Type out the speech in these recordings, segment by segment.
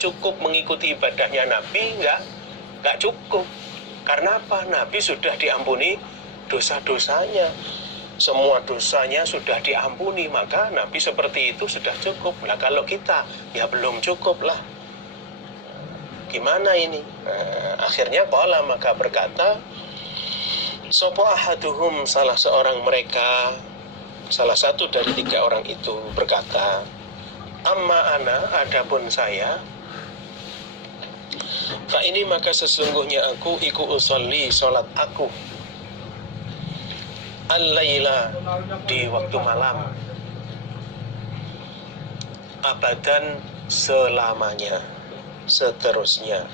cukup mengikuti ibadahnya Nabi, nggak cukup. Karena apa? Nabi sudah diampuni dosa-dosanya, semua dosanya sudah diampuni, maka Nabi seperti itu sudah cukup. Nah kalau kita ya belum cukup lah, gimana ini? Akhirnya qala, maka berkata sopo ahaduhum, salah seorang mereka, salah satu dari 3 orang itu berkata, amma ana, adapun saya, fa ini maka sesungguhnya aku iku usolli, sholat aku, al-laila, di waktu malam, abadan, selamanya, seterusnya.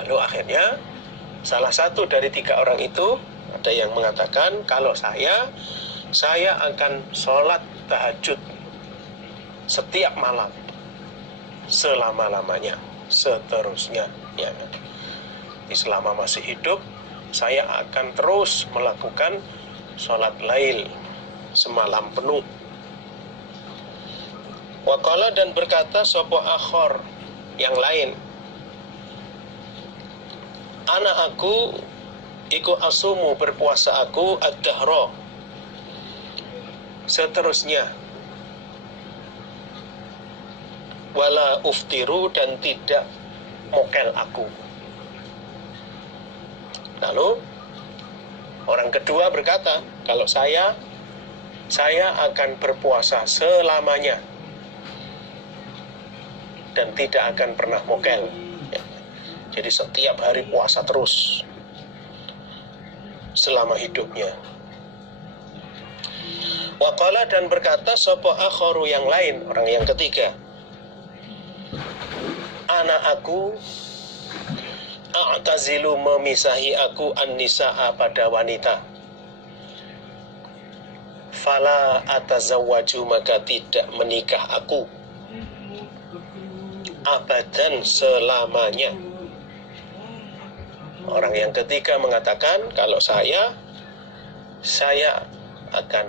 Lalu akhirnya salah satu dari 3 orang itu ada yang mengatakan, kalau saya akan sholat tahajud setiap malam selama-lamanya, seterusnya ya. Selama masih hidup saya akan terus melakukan sholat lail semalam penuh. Waqala, dan berkata sopo akhor, yang lain, ana aku iku asumu, berpuasa aku, ad-dahra, seterusnya, wala uftiru, dan tidak mokel aku. Lalu orang kedua berkata, kalau saya akan berpuasa selamanya dan tidak akan pernah mokel. Jadi setiap hari puasa terus selama hidupnya. Waqala, dan berkata sopo akharu, yang lain, orang yang ketiga, ana aku a'tazilu, memisahi aku, an-nisa'a, pada wanita, fala atazawwaju, maka tidak menikah aku, abadan, selamanya. Orang yang ketiga mengatakan, kalau saya akan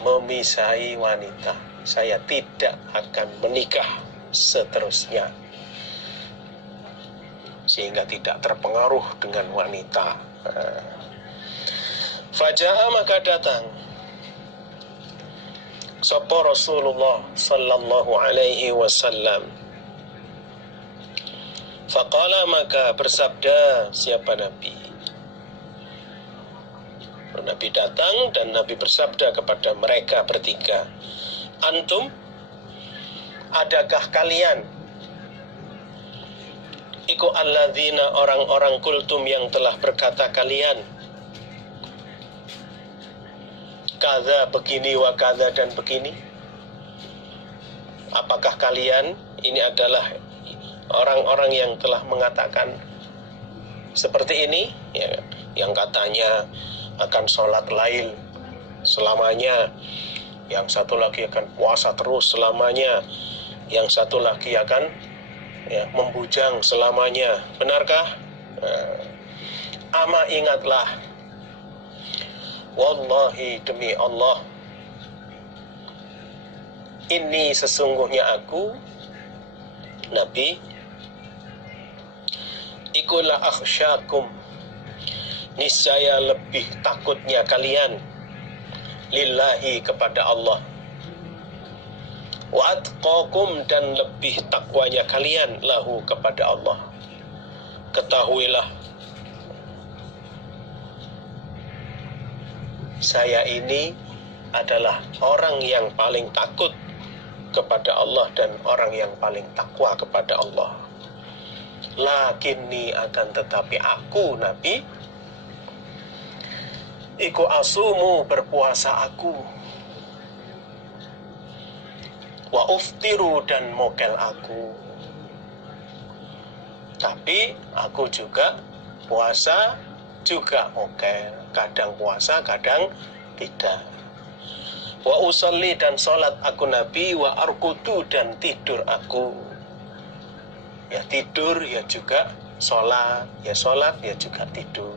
memisahi wanita, saya tidak akan menikah seterusnya, sehingga tidak terpengaruh dengan wanita. Faja'a, maka datang sapa Rasulullah sallallahu alaihi wasallam. Faqala, maka bersabda siapa Nabi? Nabi datang dan Nabi bersabda kepada mereka bertiga, antum, adakah kalian iku alladzina, orang-orang, kultum, yang telah berkata kalian, kaza, begini, wa kaza, dan begini? Apakah kalian ini adalah orang-orang yang telah mengatakan seperti ini, ya, yang katanya akan sholat lail selamanya, yang satu lagi akan puasa terus selamanya, yang satu lagi akan membujang selamanya. Benarkah? Ama, ingatlah, wallahi, demi Allah, ini sesungguhnya aku Nabi, ikulah akhsyakum, niscaya lebih takutnya kalian, lillahi, kepada Allah, wa atqakum, dan lebih takwanya kalian, lahu, kepada Allah. Ketahuilah, saya ini adalah orang yang paling takut kepada Allah dan orang yang paling takwa kepada Allah. Lakinni, akan tetapi aku Nabi, iku asumu, berpuasa aku, wa uftiru, dan mokel aku. Tapi aku juga puasa, juga mokel, kadang puasa, kadang tidak. Wa usolli, dan sholat aku Nabi, wa arkutu, dan tidur aku. Ya tidur, ya juga sholat, ya juga tidur.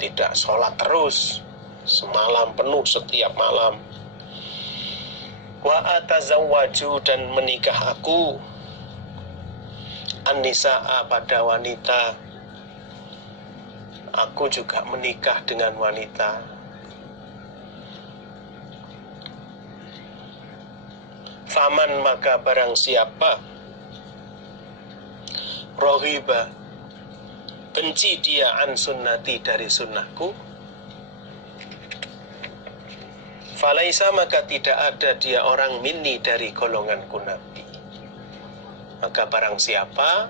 Tidak sholat terus semalam penuh setiap malam. Wa atazawwaju, dan menikah aku, an-nisaa, pada wanita. Aku juga menikah dengan wanita. Faman, maka barang siapa, rohiba, benci dia, an sunnati, dari sunnahku, falaisa, maka tidak ada dia orang minni, dari golonganku Nabi. Maka barang siapa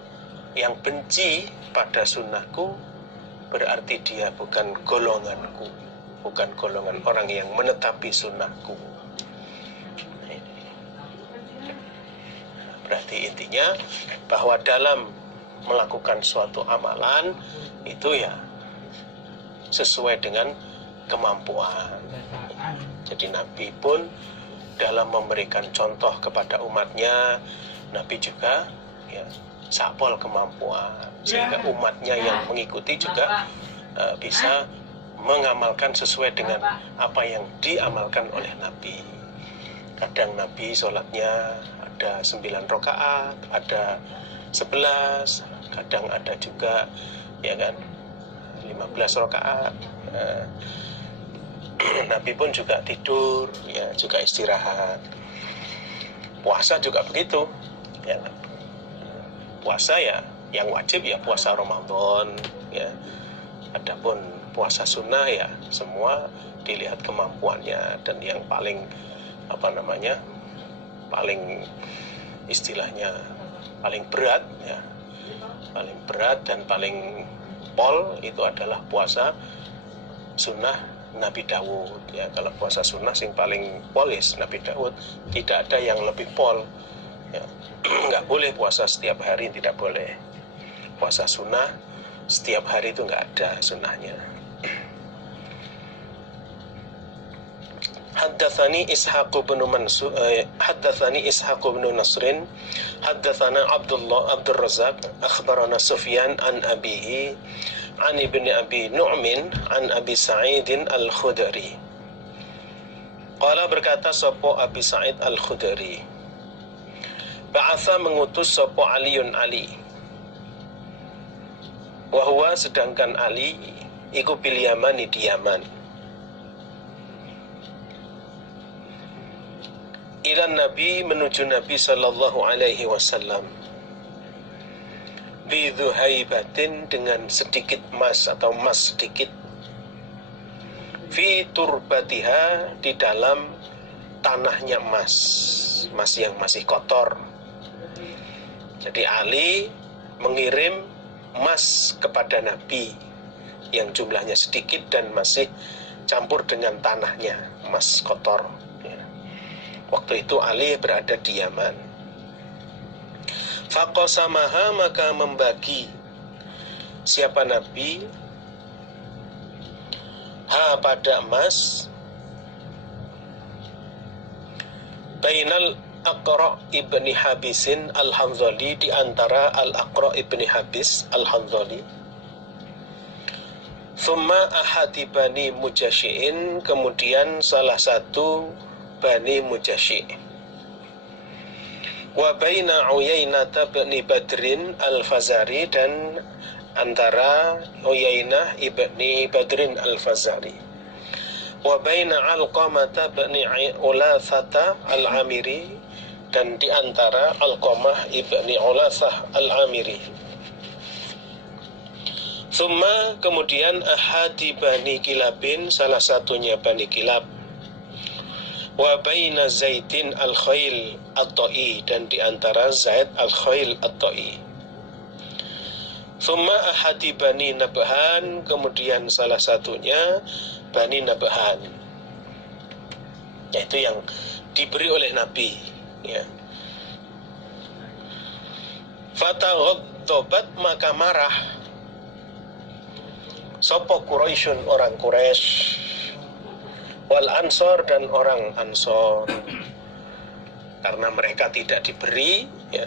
yang benci pada sunnahku, berarti dia bukan golonganku, bukan golongan orang yang menetapi sunnahku. Berarti intinya bahwa dalam melakukan suatu amalan itu ya sesuai dengan kemampuan. Jadi Nabi pun dalam memberikan contoh kepada umatnya, Nabi juga ya sapol kemampuan, sehingga umatnya yang mengikuti juga bisa mengamalkan sesuai dengan apa yang diamalkan oleh Nabi. Kadang Nabi sholatnya ada 9 rakaat, ada 11, kadang ada juga ya kan 15 rakaat. Nabi pun juga tidur, ya juga istirahat. Puasa juga begitu, ya. Puasa ya, yang wajib ya puasa Ramadan, ya. Adapun puasa sunnah ya semua dilihat kemampuannya, dan yang paling paling istilahnya paling berat ya, paling berat dan paling pol itu adalah puasa sunnah Nabi Dawud ya. Kalau puasa sunnah sing paling polis Nabi Dawud, tidak ada yang lebih pol ya. Nggak boleh puasa setiap hari, tidak boleh. Puasa sunnah setiap hari itu nggak ada sunnahnya. Haddatsani Ishaq bin Mansur, haddatsani Ishaq bin Nasrin, haddatsana Abdul Razzaq, akhbarana Sufyan an abihi an ibni Abi Nu'min an Abi Sa'id al-Khudri. Qala, berkata sapa Abi Sa'id al-Khudri, ba'atha, mengutus sapa Aliun Ali, wa huwa, sedangkan Ali iku bil Yamani, di Yaman, ilan Nabi, menuju Nabi sallallahu alaihi wasallam, bidhuhaibatin, dengan sedikit emas atau emas sedikit, fi turbatiha, di dalam tanahnya emas, emas yang masih kotor. Jadi Ali mengirim emas kepada Nabi yang jumlahnya sedikit dan masih campur dengan tanahnya, emas kotor. Waktu itu Ali berada di Yaman. Faqasamaha, maka membagi siapa Nabi ha, pada emas, bainal Aqra ibni Habisin al-Hanzali, di antara al-Aqra ibni Habis al-Hanzali, thumma ahadi bani Mujasyi'in, kemudian salah satu Bani Mujasyi', wa baina Uyainah ibni Badrin al-Fazari, dan antara Uyainah ibni Badrin al-Fazari, wa baina Alqamah ibni Ulathah al-Amiri, dan di antara Alqamah ibni Ulathah al-Amiri. Thumma, kemudian ahadi Bani Kilabin, salah satunya Bani Kilab, wa baina Zaidin al-Khail at-Ta'i, dan di antara Zaid al-Khail at-Ta'i. Thumma ahadi Bani Nabhan, kemudian salah satunya Bani Nabhan, yaitu yang diberi oleh Nabi ya. Fataghaddabat, maka marah sapa Quraisyun, orang Quraisy, wal Ansor, dan orang Ansor, karena mereka tidak diberi ya,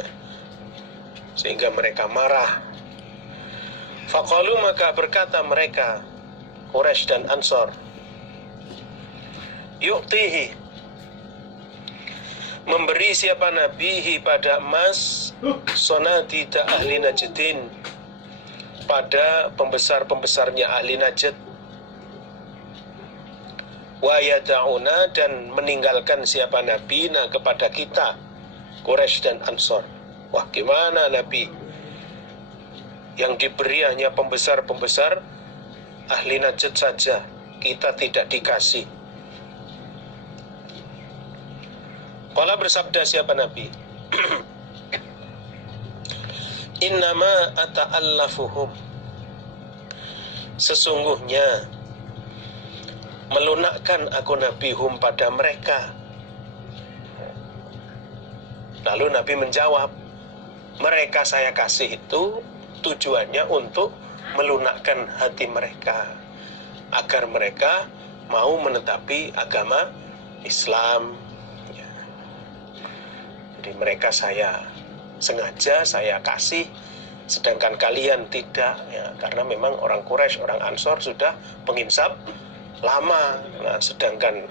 sehingga mereka marah. Faqalu, maka berkata mereka Quraisy dan Ansor, yu'tihi, memberi siapa nabihi pada emas sonadida ahli Najdin, pada pembesar-pembesarnya ahli Najd, wa yada'una, dan meninggalkan siapa nabi na kepada kita Quraisy dan Ansor. Wah, gimana Nabi yang diberi hanya pembesar-pembesar ahli Najd saja, kita tidak dikasih. Qala, bersabda siapa Nabi, innama ata'allafuhum, sesungguhnya melunakkan aku Nabi hum pada mereka. Lalu Nabi menjawab, mereka saya kasih itu tujuannya untuk melunakkan hati mereka, agar mereka mau menetapi agama Islam. Jadi mereka saya sengaja saya kasih, sedangkan kalian tidak, ya, karena memang orang Quraisy, orang Ansor sudah penginsap lama. Nah, sedangkan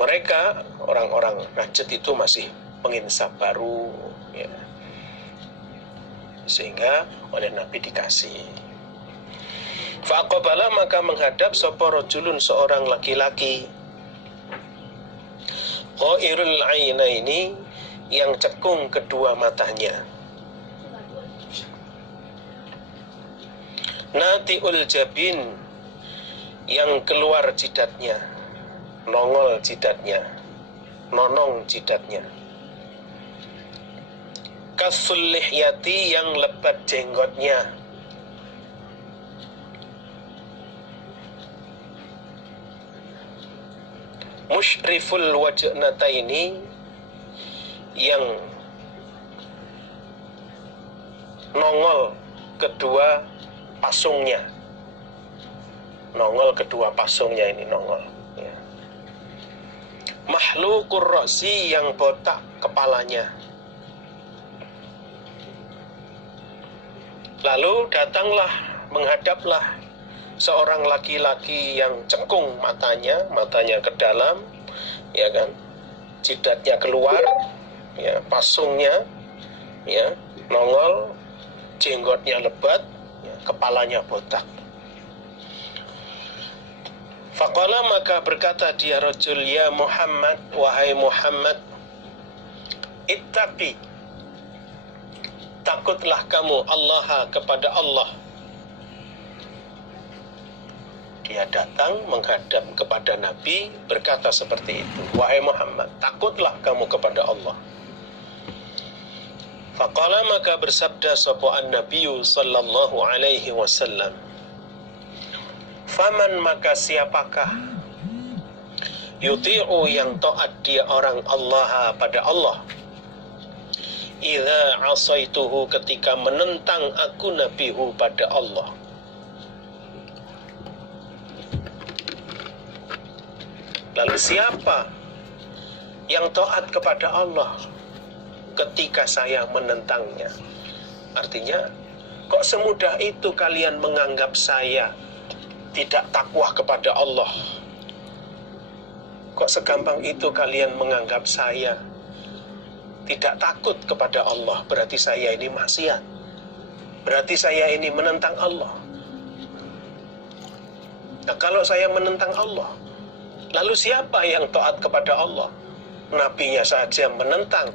mereka orang-orang Najd itu masih penginsap baru, ya. Sehingga oleh Nabi dikasih. Faqabala, maka menghadap sapa rajulun, seorang laki-laki, qairul ainaini, yang cekung kedua matanya, natiul jabin, yang keluar jidatnya, nongol jidatnya, nonong jidatnya, kasul lihyati, yang lebat jenggotnya, musyriful wajnataini, yang nongol kedua pasungnya, nongol kedua pasungnya ini nongol, ya. Mahluqur ra'si, yang botak kepalanya. Lalu datanglah, menghadaplah seorang laki-laki yang cekung matanya, matanya ke dalam, ya kan, jidatnya keluar, ya, pasungnya, ya, nongol, jenggotnya lebat, ya, kepalanya botak. Faqala, maka berkata dia rajul, ya Muhammad, wahai Muhammad, ittaqi, takutlah kamu Allah, kepada Allah. Dia datang menghadap kepada Nabi, berkata seperti itu, wahai Muhammad, takutlah kamu kepada Allah. Faqala, maka bersabda sapa an-nabiyyu sallallahu alaihi wasallam, faman, maka siapakah, yuti'u, yang taat dia orang Allah pada Allah, idza asaituhu, ketika menentang aku nabihu pada Allah. Lalu siapa yang taat kepada Allah ketika saya menentangnya? Artinya, kok semudah itu kalian menganggap saya tidak takwa kepada Allah? Kok segampang itu kalian menganggap saya tidak takut kepada Allah? Berarti saya ini maksiat, berarti saya ini menentang Allah. Nah, kalau saya menentang Allah, lalu siapa yang taat kepada Allah? Nabinya saja menentang,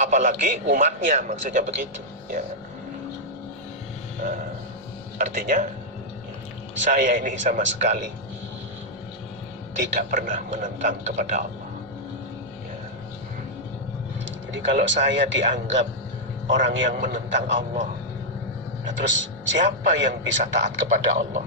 apalagi umatnya, maksudnya begitu, ya. Nah, artinya saya ini sama sekali tidak pernah menentang kepada Allah, ya. Jadi kalau saya dianggap orang yang menentang Allah, nah terus siapa yang bisa taat kepada Allah?